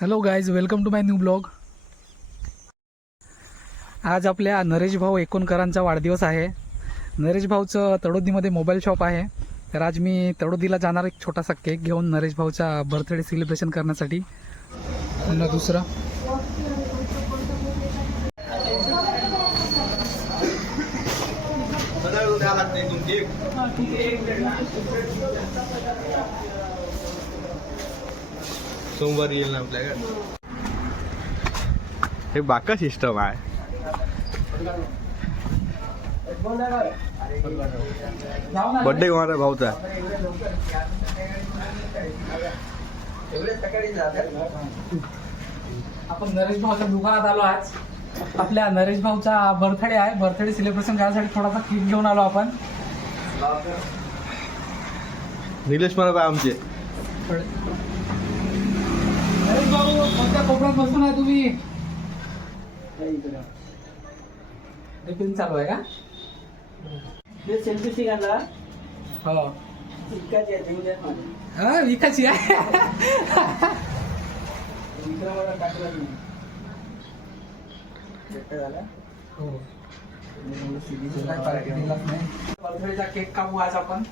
Hello guys, welcome to my new blog. आज आपल्या नरेश भाऊ एकोणकरांचा वाढदिवस आहे. नरेश भाऊचं तडोदीमध्ये मोबाईल शॉप आहे. तर आज मी तडोदीला जाणार एक छोटासा केक घेऊन नरेश भाऊचा बर्थडे सेलिब्रेशन करण्यासाठी. पुन्हा दुसरा सोमवारी येईल ना आपल्याकडे. हे बाका सिस्टम आहे. बर्थडे कोणाचा भाऊचा. आपण नरेश भाऊच्या दुकानात आलो. आज आपल्या नरेश भाऊचा बर्थडे आहे. बर्थडे सेलिब्रेशन करायसाठी थोडासा केक घेऊन आलो आपण. निलेश मला आमचे नरेश भाऊ कोणत्या कोपऱ्यात बसून आहे तुम्ही? रिपेअरिंग चालू आहे का? सेल्फी शिकायला हो. विकायची विकायची आहे. हो. बर्थडेचा केक कापू आज आपण.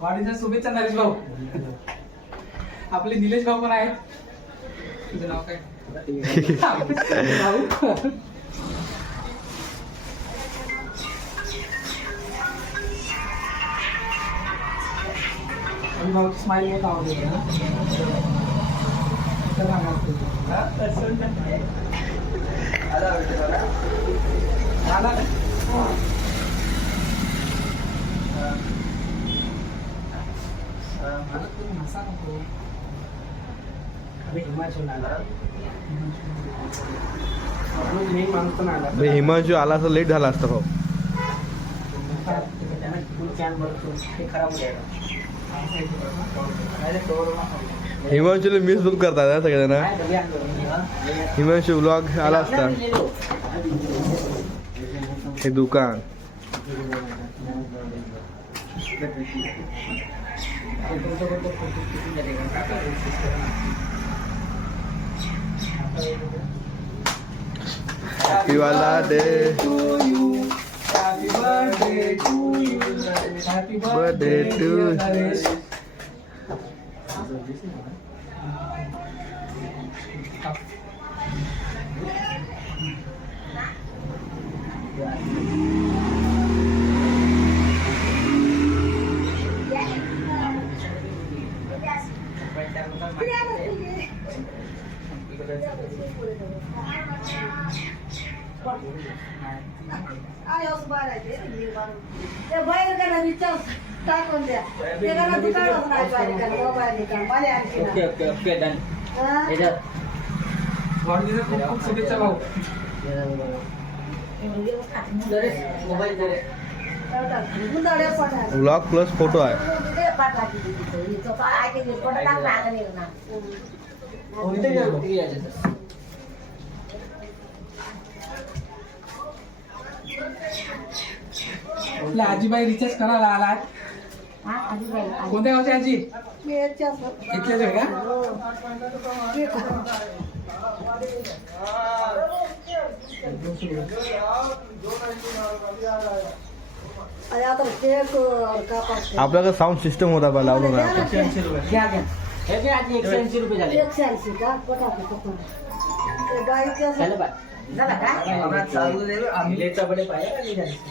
वाढीच्या शुभेच्छा नरेश भाऊ. आपले निलेश भाऊ पण आहेत. तुझं नाव काय? भाऊ. भाऊ स्माइल बहुत आवडते ना. हिमांशू आला असं लेट झाला असतं भाऊ. हिमांशूला मिस बुक करतात ना सगळ्यांना. हिमांशू ब्लॉग आला असता. हे दुकान Happy birthday to you. Happy birthday to you. Happy birthday to Naresh. खूप शुभेच्छा भाऊ. ब्लॉग प्लस फोटो आहे. आपल्या आजीबाई रिचार्ज करायला आलात. कोणत्या गावची आजी? इथल्याच आहे का? आपल्याकडे साऊंड सिस्टम होता बा लावलो ना. 180 रुपये झाले.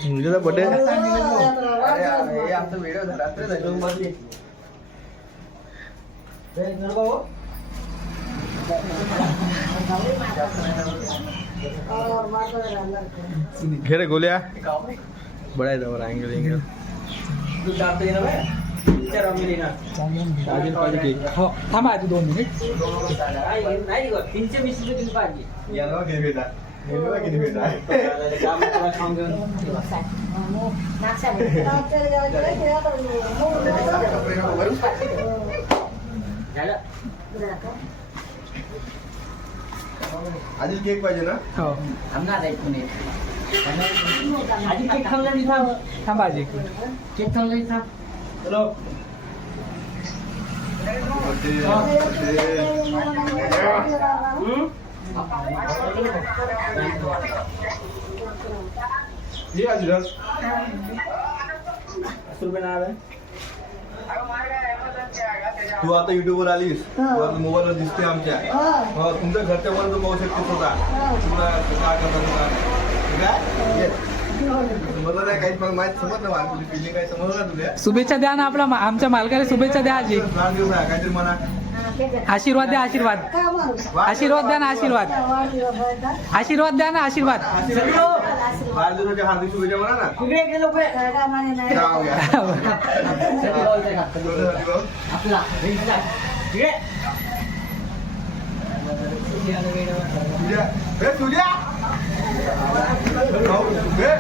मुलीचा बर्थडे. घे रे गोल्या. बडा आहे जवळ अँगल अँगल. हो, थांबा आजी 2 मिनिट. आधी केक पाहिजे ना. हो, आधी केक थांबला नाही थांब. थांबा आजी एक मिनिट. केक थांबला नाही थांब. हॅलो. तू आता युट्यूबवर आलीस मोबाईलवर दिसते आमच्या तुमच्या घरच्या वर तू पाहू शकते स्वतः तुला काय करता काय समजलं नाही काही पण माहिती समजलं मला तुझी फिलिंग काय समजलं तुला शुभेच्छा द्या ना आपला आमच्या मालकाला शुभेच्छा द्या आजी दिवस आहे काहीतरी म्हणा आशीर्वाद द्या आशीर्वाद आशीर्वाद द्या ना आशीर्वाद आशीर्वाद द्या ना आशीर्वाद वाढदिवसाच्या हार्दिक शुभेच्छा म्हणा ना इकडे इकडे लोक जाऊ घ्या. आपला इकडे तुझ्या हे तुझ्या भाऊ, हे.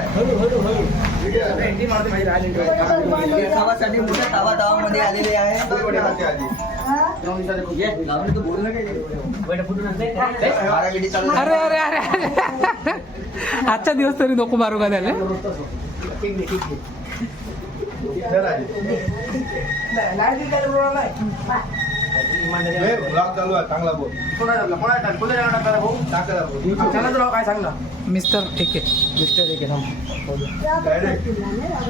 गावासाठी मोठ्या तावामध्ये आलेले आहे कुठे राहते आजी? अरे अरे अरे अरे आजचा दिवस तरी नको मारू का त्याला चल आजी. हे vlog चालू आहे चांगला बोल टाकला बोल. काय सांग ना मिस्टर एके मिस्टर एक Direct.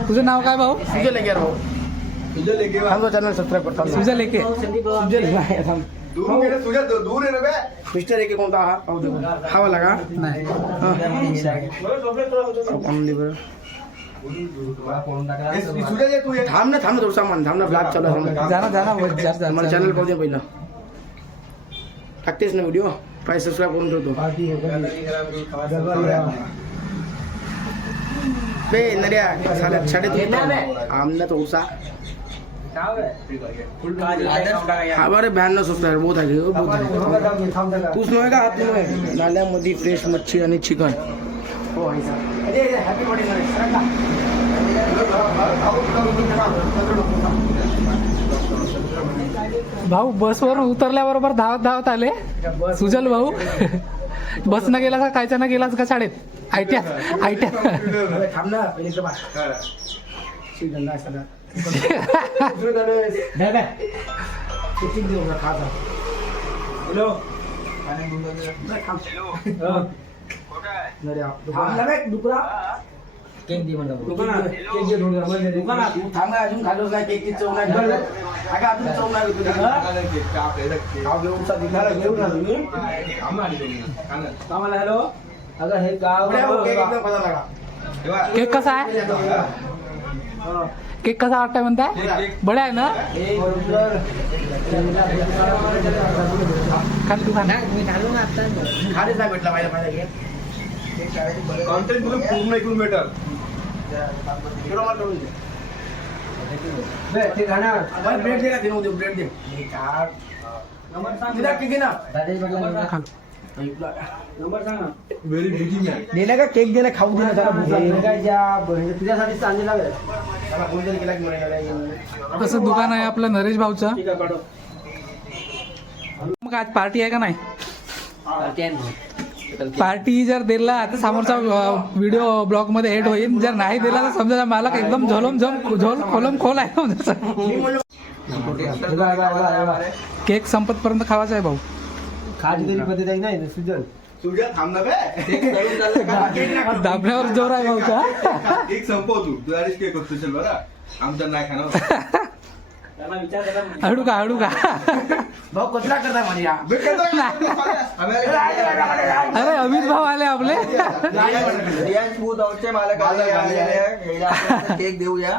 तुझं नाव काय भाऊ सुजल एक यार भाऊ तुझ्या लेकी वा. आमचा चॅनल सबस्क्राईब करता सुजल एके सुजल दूर गेले तुझ्या दूर आहे ना बे मिस्टर एक कोणता हा पाहू दे हा वाला का नाही हे तुझ्या जे तू ये. थांब ना थोडं सामान थांब ना ब्लॉग चालू आहे जाना जाना वर मला चॅनल पाहू दे पहिलं टाकतेस ना व्हिडिओ पाय सबस्क्राईब करून ठेवतो बे नर्या साल्या शाळेत आमना तो उसा हमारे 92 सबस्क्राइबर बहुत आहे बहुत आहे तूच नव्हे का हात नव्हे नाल्यामध्ये फ्रेश मच्छी आणि चिकन हो हॅपी भाऊ बसवरून उतरल्याबरोबर धावत धावत आले सुजल भाऊ बस न गेला का कायचा न गेलास का शाळेत आयट्यात आयट्यात थांब ना पहिले बा चिकन नाही सगळं किती देऊ ना खाजा हॅलो केक दे म्हणलं केक दे दुकानात थांब अजून खाल्लोच नाही केकची चव नाही अगं अजून चव नाही आम्हाला हॅलो अगं हे गाव केक कसा आहे केक कसा वाटतंय म्हणताय बडा आहे ना खाली तू खाना खालीच नाही भेटला माझ्या कॉन्टेंट तुला पूर्ण ऐकून भेटल ब्रेड दे का तिने उद्या ब्रेड दे नंबर सांग ना व्हेरी बिझी मॅन देना का केक देना खाऊ देना त्याला तुझ्यासाठी चांगली लागेल त्याला फोन जरी केला की म्हणे असं दुकान आहे आपलं नरेश भाऊचं ठीक आहे पाठव मग आज पार्टी आहे का नाही पार्टी जर दिला तर समोरचा व्हिडिओ ब्लॉग मध्ये हेड होईल जर नाही दिला तर समजा मालक एकदम खोलम खोल आहे केक संपत पर्यंत खावायचा आहे भाऊ खाजी पद्धत आहे नाही सुजल तुझ्या थांब ना बे दाबण्यावर जोर आहे भाऊचा एक संपव तू तुझ्या केक होतो चल बरं आमच्या नाही खाणार हळू का हळू का भाऊ कसला करता माझ्या अरे अमित भाऊ आले आपले रियांश फूड आउटचे मालक आले केक देऊया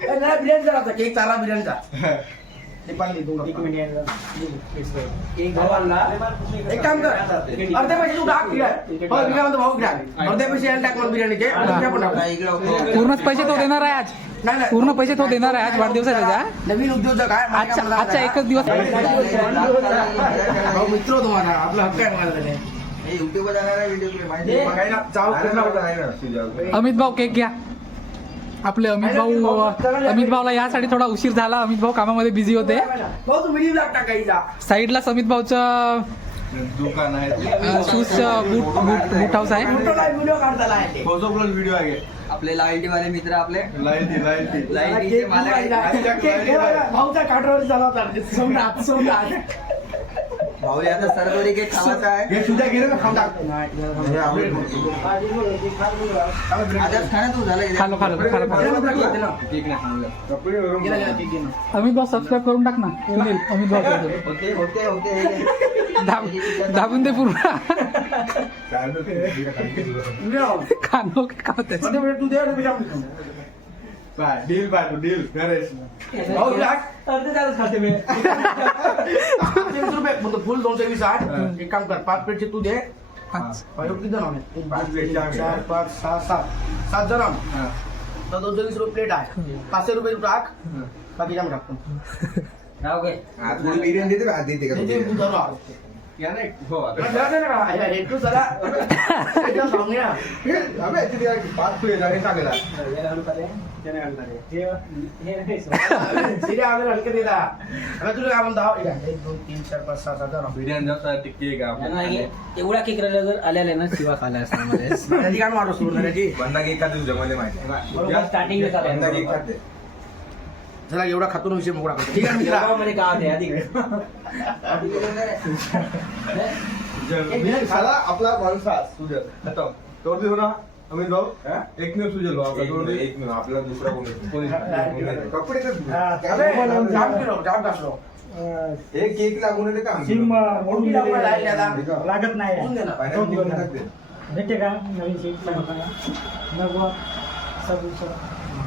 बिर्याणीचा होता केक चारा बिर्याणीचा एक काम कर अर्धे पैसे तू टाक भाऊ अर्धे पैसे यायला टाक मला बिर्याणीचे पूर्णच पैसे तो देणार आहे आज नाही नाही पूर्ण पैसे तो देणार आहे आज वाढदिवस आहे त्याचा नवीन उद्योजक आहे आजचा एकच दिवस भाऊ मित्र तुम्हाला आपला हक्क आहे मला युट्यूबवर जाणार व्हिडिओ अमित भाऊ केक घ्या आपले अमित भाऊला यासाठी थोडा उशीर झाला अमित भाऊ कामामध्ये बिझी होते भाऊ तू व्हिडिओ टाकायचा साईडला अमित भाऊचं दुकान आहे शूजचं बूट हाऊस आहे. व्हिडिओ काढताला आहे फोटो प्लस व्हिडिओ आहे आपले लाईटी वाले मित्र आपले लाईटी लाईटीचे मालक भाऊचा काठावर झाला होता सोमनाथ भाऊ आता सरदोरी केक खावायचा आहे. हे सुद्धा गेले ना खाऊन टाक आजच खाणं तू झालं खालो केक नाही खाल्लं. अमित भाऊ सबस्क्राईब करून टाक ना. सुनील अमित भाऊ होते दाबून दे पूर्ण. खानो का त्याचं तू दे डील पाठव डील नरेश भाऊ फुल 220 एक काम कर 5 प्लेटचे तू दे. 5 किती जण 4 5 6 7 जण तर 220 रुपये प्लेट आहे. 500 रुपये तू टाक बाकी जाम टाकतो. थोडी बिर्याणी देते का देते ते तू धरू आहो. या नाही हो तू जरा एकदम सांगूया पाच तू येणार टाकेला सिरे आवेल हलके देता आता तुला काय म्हणता 1 2 3 4 5 6 7 जण बिर्याणी जाता टिक्की का एवढा केक जर आलेला ना शिवा खाला असता मध्ये त्याची काय मारू सुरू त्याची बंदा केक खाते तुझ्या मला माहिती बरोबर स्टार्टिंग बंदा केक खाते चला एवढा खातो विषय मोकळा करतो. ठीक आहे मित्रा मध्ये काय होते आधी साला आपला माणूस तुझ्या खतम तोर दिसो ना अमित भाऊ एकमेव सुजल भाऊ आपला एकमेव आपला दुसरा कोणी कपडे जाम केलो जाम घासलो हे केक लागून येते का मोठी लागत नाही भेटते का नवीन सीट मग सब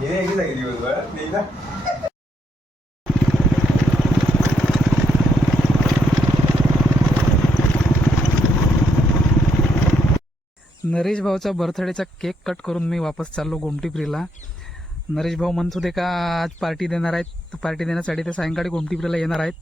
हे दिवसभर नाही ना नरेश भाऊचा बर्थडेचा केक कट करून मी वापस चाललो गोमटीप्रीला. नरेश भाऊ म्हणत होते का आज पार्टी देणार आहेत. पार्टी देण्यासाठी ते सायंकाळी गोमटीप्रीला येणार आहेत.